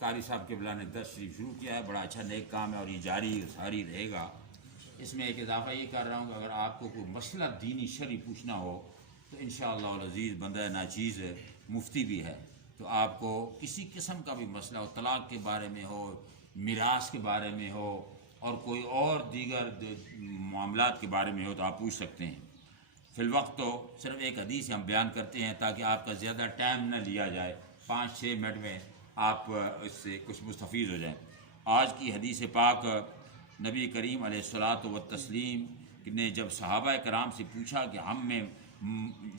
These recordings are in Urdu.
قاری صاحب قبلہ نے درس شریف شروع کیا ہے، بڑا اچھا نیک کام ہے اور یہ جاری ساری رہے گا۔ اس میں ایک اضافہ یہ کر رہا ہوں کہ اگر آپ کو کوئی مسئلہ دینی شرعی پوچھنا ہو تو انشاءاللہ العزیز بندہ ناچیز مفتی بھی ہے، تو آپ کو کسی قسم کا بھی مسئلہ ہو، طلاق کے بارے میں ہو، میراث کے بارے میں ہو، اور کوئی اور دیگر معاملات کے بارے میں ہو تو آپ پوچھ سکتے ہیں۔ فی الوقت تو صرف ایک حدیث ہم بیان کرتے ہیں تاکہ آپ کا زیادہ ٹائم نہ لیا جائے، 5-6 منٹ میں آپ اس سے کچھ مستفید ہو جائیں۔ آج کی حدیث پاک نبی کریم علیہ الصلاۃ والتسلیم نے جب صحابہ کرام سے پوچھا کہ ہم میں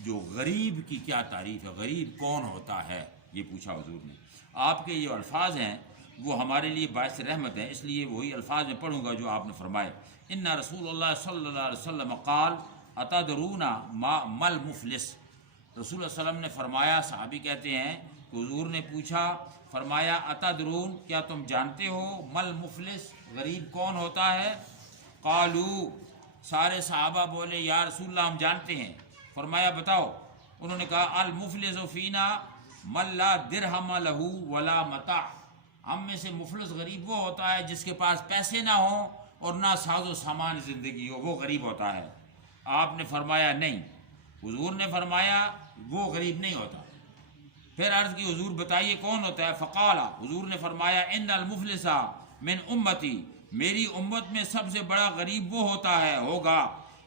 جو غریب کی کیا تعریف ہے، غریب کون ہوتا ہے، یہ پوچھا حضور نے۔ آپ کے یہ الفاظ ہیں وہ ہمارے لیے باعث رحمت ہیں، اس لیے وہی الفاظ میں پڑھوں گا جو آپ نے فرمائے۔ ان رسول اللہ صلی اللہ علیہ وسلم قال اتدرون ما المفلس، رسول اللہ علیہ وسلم نے فرمایا، صحابی کہتے ہیں کہ حضور نے پوچھا، فرمایا اتدرون، کیا تم جانتے ہو مل مفلس، غریب کون ہوتا ہے؟ قالو، سارے صحابہ بولے یا رسول اللہ ہم جانتے ہیں۔ فرمایا بتاؤ، انہوں نے کہا المفلس فینا من لا درہم لہ ولا متاع، ہم میں سے مفلس غریب وہ ہوتا ہے جس کے پاس پیسے نہ ہوں اور نہ ساز و سامان زندگی ہو، وہ غریب ہوتا ہے۔ آپ نے فرمایا نہیں، حضور نے فرمایا وہ غریب نہیں ہوتا۔ پھر عرض کی حضور بتائیے کون ہوتا ہے؟ فقال، حضور نے فرمایا ان المفلس من امتی، میری امت میں سب سے بڑا غریب وہ ہوتا ہے، ہوگا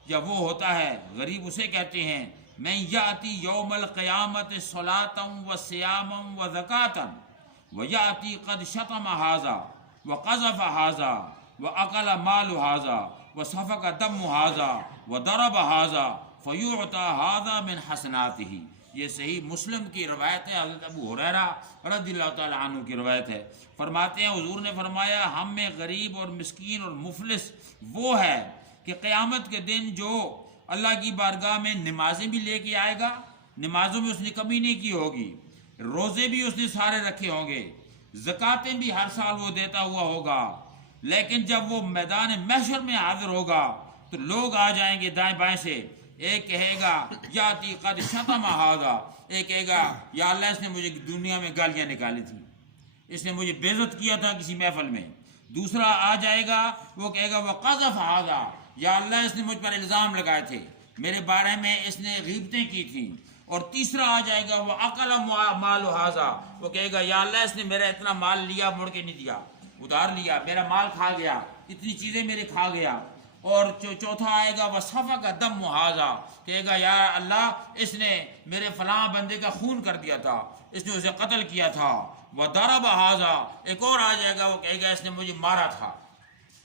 یا وہ ہوتا ہے، غریب اسے کہتے ہیں من یاتی یوم القیامت صلاۃ و صیام و زکاۃ و یاتی قد شتم ھذا و قذف ھذا و اکل مال ھذا و سفک دم ھذا و ضرب ھذا فیعطی ھذا من حسناتہ۔ یہ صحیح مسلم کی روایت ہے، حضرت ابو ہریرہ رضی اللہ تعالی عنہ کی روایت ہے۔ فرماتے ہیں حضور نے فرمایا ہم میں غریب اور مسکین اور مفلس وہ ہے کہ قیامت کے دن جو اللہ کی بارگاہ میں نمازیں بھی لے کے آئے گا، نمازوں میں اس نے کمی نہیں کی ہوگی، روزے بھی اس نے سارے رکھے ہوں گے، زکاتیں بھی ہر سال وہ دیتا ہوا ہوگا، لیکن جب وہ میدان محشر میں حاضر ہوگا تو لوگ آ جائیں گے دائیں بائیں سے، ایک کہے گا یاتی قد شتم ھذا، ایک کہے گا یا اللہ اس نے مجھے دنیا میں گالیاں نکالی تھی، اس نے مجھے بے عزت کیا تھا کسی محفل میں۔ دوسرا آ جائے گا وہ کہے گا وہ قذف ھذا، یا اللہ اس نے مجھ پر الزام لگائے تھے، میرے بارے میں اس نے غیبتیں کی تھیں۔ اور تیسرا آ جائے گا وہ اکل مال ھذا، وہ کہے گا یا اللہ اس نے میرا اتنا مال لیا مڑ کے نہیں دیا، ادھار لیا، میرا مال کھا گیا، اتنی چیزیں میرے کھا گیا۔ اور چوتھا آئے گا وہ سفک دم ھذا، کہے گا یا اللہ اس نے میرے فلاں بندے کا خون کر دیا تھا، اس نے اسے قتل کیا تھا۔ وہ ضرب ھذا، ایک اور آ جائے گا وہ کہے گا اس نے مجھے مارا تھا۔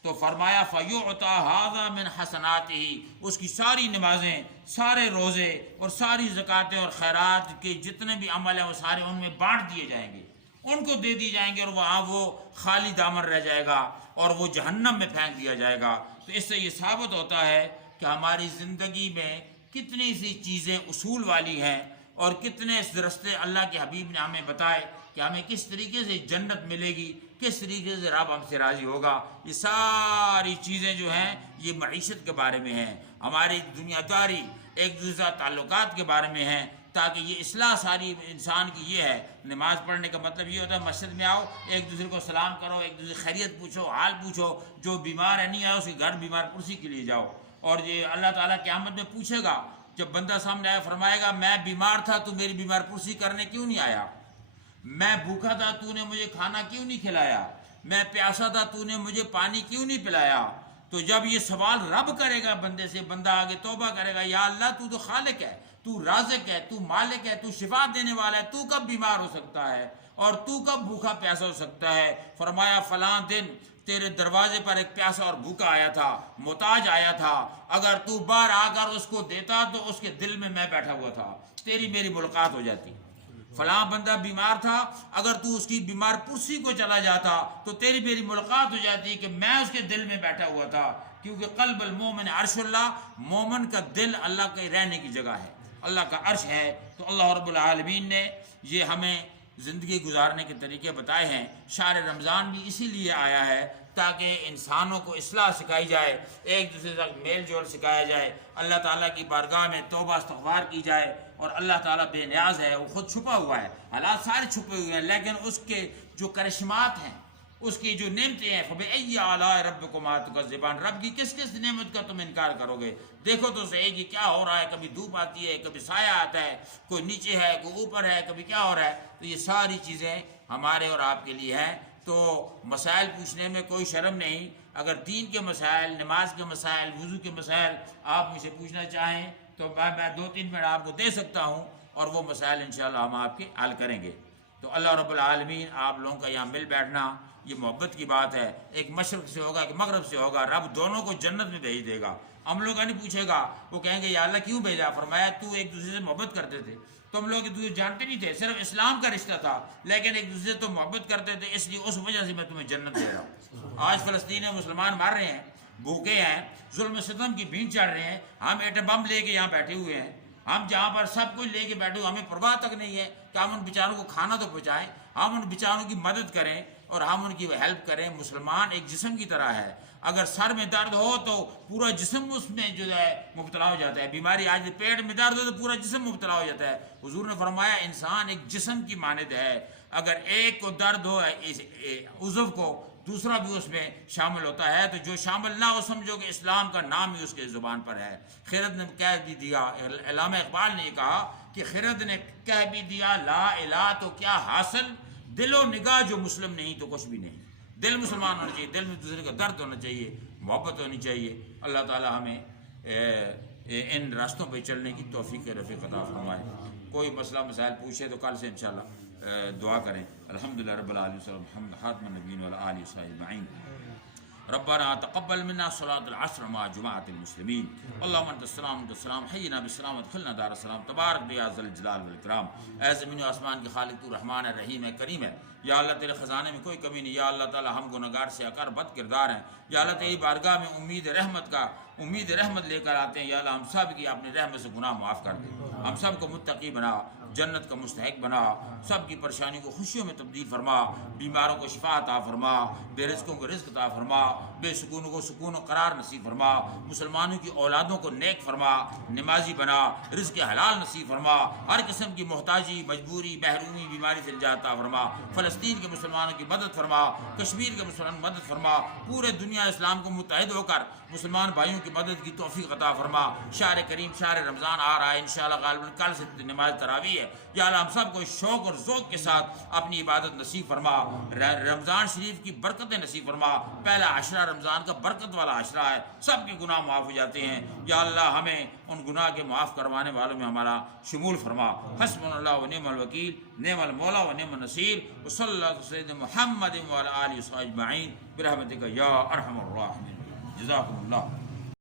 تو فرمایا فیعطی ھذا من حسناتہ، اس کی ساری نمازیں، سارے روزے اور ساری زکاتیں اور خیرات کے جتنے بھی عمل ہیں وہ سارے ان میں بانٹ دیے جائیں گے، ان کو دے دی جائیں گے، اور وہاں وہ خالی دامن رہ جائے گا اور وہ جہنم میں پھینک دیا جائے گا۔ تو اس سے یہ ثابت ہوتا ہے کہ ہماری زندگی میں کتنی سی چیزیں اصول والی ہیں اور کتنے رستے اللہ کے حبیب نے ہمیں بتائے کہ ہمیں کس طریقے سے جنت ملے گی، کس طریقے سے رب ہم سے راضی ہوگا۔ یہ ساری چیزیں جو ہیں یہ معیشت کے بارے میں ہیں، ہماری دنیا داری، ایک دوسرے تعلقات کے بارے میں ہیں، تاکہ یہ اصلاح ساری انسان کی یہ ہے۔ نماز پڑھنے کا مطلب یہ ہوتا ہے مسجد میں آؤ، ایک دوسرے کو سلام کرو، ایک دوسرے خیریت پوچھو، حال پوچھو، جو بیمار ہے نہیں آیا اس کے گھر بیمار پرسی کے لیے جاؤ۔ اور یہ اللہ تعالیٰ قیامت میں پوچھے گا، جب بندہ سامنے آیا فرمائے گا میں بیمار تھا تو میری بیمار پرسی کرنے کیوں نہیں آیا، میں بھوکا تھا تو نے مجھے کھانا کیوں نہیں کھلایا، میں پیاسا تھا تو نے مجھے پانی کیوں نہیں پلایا۔ تو جب یہ سوال رب کرے گا بندے سے، بندہ آگے توبہ کرے گا یا اللہ تو تو خالق ہے، تو رازق ہے، تو مالک ہے، تو شفا دینے والا ہے، تو کب بیمار ہو سکتا ہے اور تو کب بھوکا پیاسا ہو سکتا ہے۔ فرمایا فلاں دن تیرے دروازے پر ایک پیاسا اور بھوکا آیا تھا، محتاج آیا تھا، اگر تو باہر آ کر اس کو دیتا تو اس کے دل میں بیٹھا ہوا تھا، تیری میری ملاقات ہو جاتی۔ فلاں بندہ بیمار تھا، اگر تو اس کی بیمار پرسی کو چلا جاتا تو تیری میری ملاقات ہو جاتی کہ میں اس کے دل میں بیٹھا ہوا تھا، کیونکہ قلب المومن عرش اللہ، مومن کا دل اللہ کے رہنے کی جگہ ہے، اللہ کا عرش ہے۔ تو اللہ رب العالمین نے یہ ہمیں زندگی گزارنے کے طریقے بتائے ہیں۔ شہر رمضان بھی اسی لیے آیا ہے تاکہ انسانوں کو اصلاح سکھائی جائے، ایک دوسرے سے میل جول سکھایا جائے، اللہ تعالیٰ کی بارگاہ میں توبہ استغفار کی جائے۔ اور اللہ تعالیٰ بے نیاز ہے، وہ خود چھپا ہوا ہے، حالات سارے چھپے ہوئے ہیں، لیکن اس کے جو کرشمات ہیں، اس کی جو نعمتیں ہیں، فَبِأَيِّ آلَاءِ رَبِّكُمَا تُكَذِّبَانِ، رب کی کس کس نعمت کا تم انکار کرو گے؟ دیکھو تو صحیح کہ کیا ہو رہا ہے، کبھی دھوپ آتی ہے، کبھی سایہ آتا ہے، کوئی نیچے ہے، کوئی اوپر ہے، کبھی کیا ہو رہا ہے۔ تو یہ ساری چیزیں ہمارے اور آپ کے لیے ہیں۔ تو مسائل پوچھنے میں کوئی شرم نہیں۔ اگر دین کے مسائل، نماز کے مسائل، وضو کے مسائل آپ مجھ سے پوچھنا چاہیں تو میں 2-3 منٹ آپ کو دے سکتا ہوں، اور وہ مسائل انشاءاللہ ہم آپ کے حل کریں گے۔ تو اللہ رب العالمین آپ لوگوں کا یہاں مل بیٹھنا یہ محبت کی بات ہے۔ ایک مشرق سے ہوگا، ایک مغرب سے ہوگا، رب دونوں کو جنت میں بھیج دے گا۔ ہم لوگ کا نہیں پوچھے گا، وہ کہیں گے یا اللہ کیوں بھیجا؟ فرمایا تو ایک دوسرے سے محبت کرتے تھے، تم لوگ ایک دوسرے جانتے نہیں تھے، صرف اسلام کا رشتہ تھا، لیکن ایک دوسرے سے تو محبت کرتے تھے، اس لیے اس وجہ سے میں تمہیں جنت دے رہا ہوں۔ آج فلسطین میں مسلمان مر رہے ہیں، بھوکے ہیں، ظلم و ستم کی بھینچ چڑھ رہے ہیں، ہم ایٹم بم لے کے یہاں بیٹھے ہوئے ہیں، ہم جہاں پر سب کچھ لے کے بیٹھے ہوئے، ہمیں پرواہ تک نہیں ہے کہ ہم ان بیچاروں کو کھانا تو پہنچائیں، ہم ان بیچاروں کی مدد کریں اور ہم ان کی ہیلپ کریں۔ مسلمان ایک جسم کی طرح ہے، اگر سر میں درد ہو تو پورا جسم اس میں جو ہے مبتلا ہو جاتا ہے، بیماری آج پیٹ میں درد ہو تو پورا جسم مبتلا ہو جاتا ہے۔ حضور نے فرمایا انسان ایک جسم کی مانند ہے، اگر ایک کو درد ہو اس عضو کو، دوسرا بھی اس میں شامل ہوتا ہے، تو جو شامل نہ ہو سمجھو کہ اسلام کا نام ہی اس کے زبان پر ہے۔ خرد نے کہہ بھی دیا، علامہ اقبال نے کہا کہ خرد نے کہہ بھی دیا لا الہ تو کیا حاصل، دل و نگاہ جو مسلم نہیں تو کچھ بھی نہیں۔ دل مسلمان ہونا چاہیے، دل میں دوسرے کا درد ہونا چاہیے، محبت ہونی چاہیے۔ اللہ تعالی ہمیں ان راستوں پہ چلنے کی توفیق رفیق عطا فرمائے۔ کوئی مسئلہ مسائل پوچھے تو کل سے انشاءاللہ دعا کریں۔ الحمدللہ رب العالمین، صلی اللہ علیہ وسلم، خاتم النبیین وعلی آلہ وصحبہ اجمعین۔ ربنا تقبل منا صلاة العصر مع جماعة المسلمين، اللهم انت السلام انت السلام، حينا بالسلام ادخلنا دار السلام، تبارک یا ذی الجلال والاکرام۔ اے زمین و آسمان کے خالق تو رحمان ہے، رحیم ہے، کریم ہے۔ یا اللہ تیرے خزانے میں کوئی کمی نہیں، یا اللہ تعالی ہم گنہگار سے اکر بد کردار ہیں، یا اللہ تیری بارگاہ میں امید رحمت لے کر آتے ہیں۔ یا اللہ ہم سب کی اپنے رحمت سے گناہ معاف کر دے، ہم سب کو متقی بنا، جنت کا مستحق بنا، سب کی پریشانی کو خوشیوں میں تبدیل فرما، بیماروں کو شفا عطا فرما، بے رزقوں کو رزق عطا فرما، بے سکونوں کو سکون و قرار نصیب فرما، مسلمانوں کی اولادوں کو نیک فرما، نمازی بنا، رزق حلال نصیب فرما، ہر قسم کی محتاجی، مجبوری، محرومی، بیماری سے نجات عطا فرما، فلسطین کے مسلمانوں کی مدد فرما، کشمیر کے مسلمانوں کی مدد فرما، پورے دنیا اسلام کو متحد ہو کر مسلمان بھائیوں کی مدد کی توفیق عطا فرما۔ شہر کریم شہر رمضان آ رہا ہے، انشاءاللہ غالباً کل سے نماز تراویح ہے، یا اللہ ہم سب کو شوق اور ذوق کے ساتھ اپنی عبادت نصیب فرما، رمضان شریف کی برکتیں نصیب فرما۔ پہلا عشرہ رمضان کا برکت والا عشرہ ہے، سب کے گناہ معاف ہو جاتے ہیں، یا اللہ ہمیں ان گناہ کے معاف کروانے والوں میں ہمارا شمول فرما۔ حسبنا اللہ و نعم الوکیل، نعم المولا و نعم النصیر، وصلی اللہ علی سیدنا محمد وعلی آلہ وصحبہ اجمعین برحمتک یا ارحم الراحمین۔ جزاکم اللہ۔